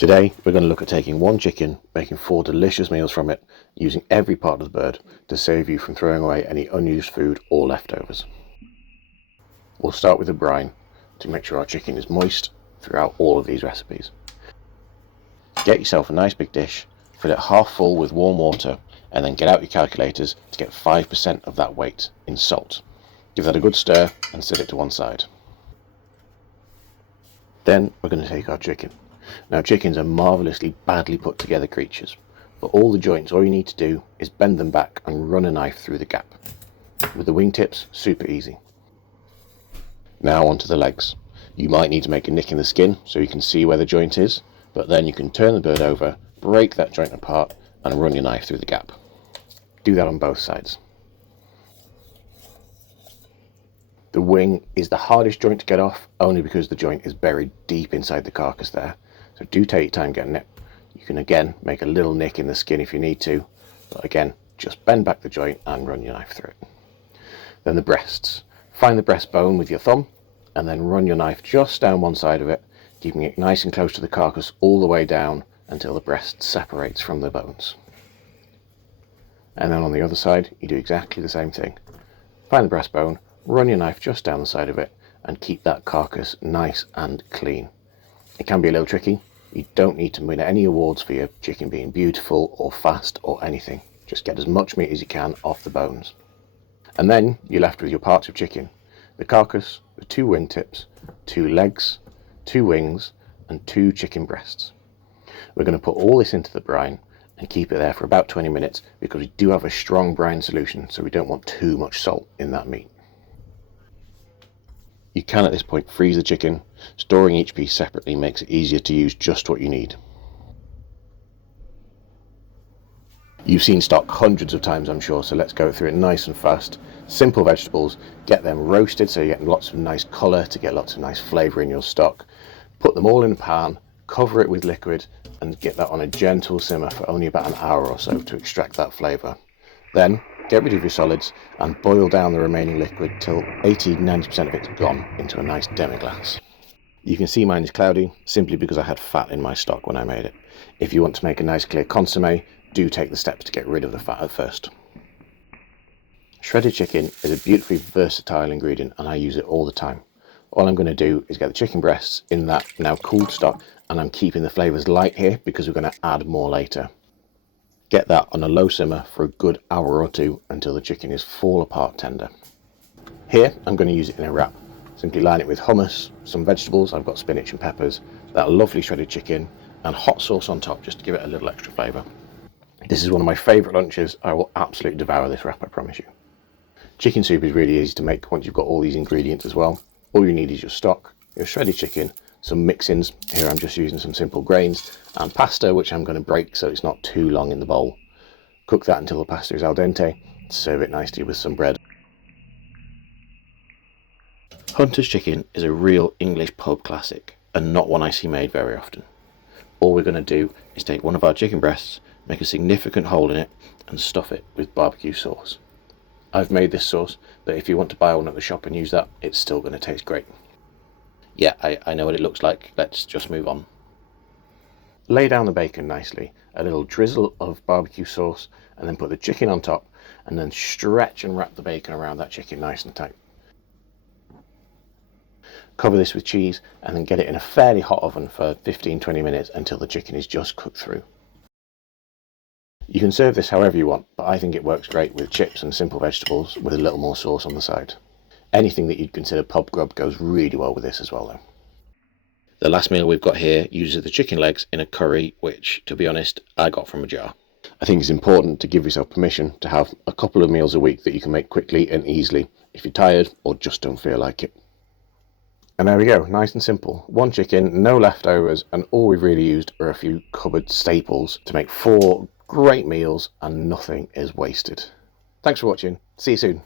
Today we're going to look at taking one chicken, making 4 delicious meals from it, using every part of the bird to save you from throwing away any unused food or leftovers. We'll start with the brine to make sure our chicken is moist throughout all of these recipes. Get yourself a nice big dish, fill it half full with warm water, and then get out your calculators to get 5% of that weight in salt. Give that a good stir and set it to one side. Then we're going to take our chicken. Now chickens are marvellously badly put together creatures. For all the joints, all you need to do is bend them back and run a knife through the gap. With the wingtips, super easy. Now onto the legs. You might need to make a nick in the skin so you can see where the joint is, but then you can turn the bird over, break that joint apart and run your knife through the gap. Do that on both sides. The wing is the hardest joint to get off, only because the joint is buried deep inside the carcass there. So do take your time getting it. You can again make a little nick in the skin if you need to, but again, just bend back the joint and run your knife through it. Then the breasts. Find the breastbone with your thumb and then run your knife just down one side of it, keeping it nice and close to the carcass all the way down until the breast separates from the bones. And then on the other side, you do exactly the same thing. Find the breastbone, run your knife just down the side of it and keep that carcass nice and clean. It can be a little tricky. You don't need to win any awards for your chicken being beautiful or fast or anything. Just get as much meat as you can off the bones. And then you're left with your parts of chicken. The carcass, the 2 wingtips, 2 legs, 2 wings and 2 chicken breasts. We're going to put all this into the brine and keep it there for about 20 minutes because we do have a strong brine solution, so we don't want too much salt in that meat. You can at this point freeze the chicken. Storing each piece separately makes it easier to use just what you need. You've seen stock hundreds of times, I'm sure, so let's go through it nice and fast. Simple vegetables, get them roasted so you get lots of nice colour to get lots of nice flavour in your stock. Put them all in a pan, cover it with liquid and get that on a gentle simmer for only about an hour or so to extract that flavour. Then get rid of your solids and boil down the remaining liquid till 80-90% of it's gone into a nice demi-glace. You can see mine is cloudy simply because I had fat in my stock when I made it. If you want to make a nice clear consommé, do take the steps to get rid of the fat at first. Shredded chicken is a beautifully versatile ingredient and I use it all the time. All I'm going to do is get the chicken breasts in that now cooled stock, and I'm keeping the flavours light here because we're going to add more later. Get that on a low simmer for a good hour or 2 until the chicken is fall apart tender. Here I'm going to use it in a wrap. Simply line it with hummus, some vegetables, I've got spinach and peppers, that lovely shredded chicken and hot sauce on top just to give it a little extra flavour. This is one of my favourite lunches. I will absolutely devour this wrap, I promise you. Chicken soup is really easy to make once you've got all these ingredients as well. All you need is your stock, your shredded chicken, some mix-ins. Here I'm just using some simple grains and pasta, which I'm going to break so it's not too long in the bowl. Cook that until the pasta is al dente. Serve it nicely with some bread. Hunter's chicken is a real English pub classic and not one I see made very often. All we're going to do is take one of our chicken breasts, make a significant hole in it and stuff it with barbecue sauce. I've made this sauce, but if you want to buy one at the shop and use that, it's still going to taste great. Yeah, I know what it looks like. Let's just move on. Lay down the bacon nicely, a little drizzle of barbecue sauce, and then put the chicken on top, and then stretch and wrap the bacon around that chicken nice and tight. Cover this with cheese, and then get it in a fairly hot oven for 15-20 minutes until the chicken is just cooked through. You can serve this however you want, but I think it works great with chips and simple vegetables with a little more sauce on the side. Anything that you'd consider pub grub goes really well with this as well though. The last meal we've got here uses the chicken legs in a curry, which, to be honest, I got from a jar. I think it's important to give yourself permission to have a couple of meals a week that you can make quickly and easily if you're tired or just don't feel like it. And there we go, nice and simple. 1 chicken, no leftovers, and all we've really used are a few cupboard staples to make 4 great meals and nothing is wasted. Thanks for watching. See you soon.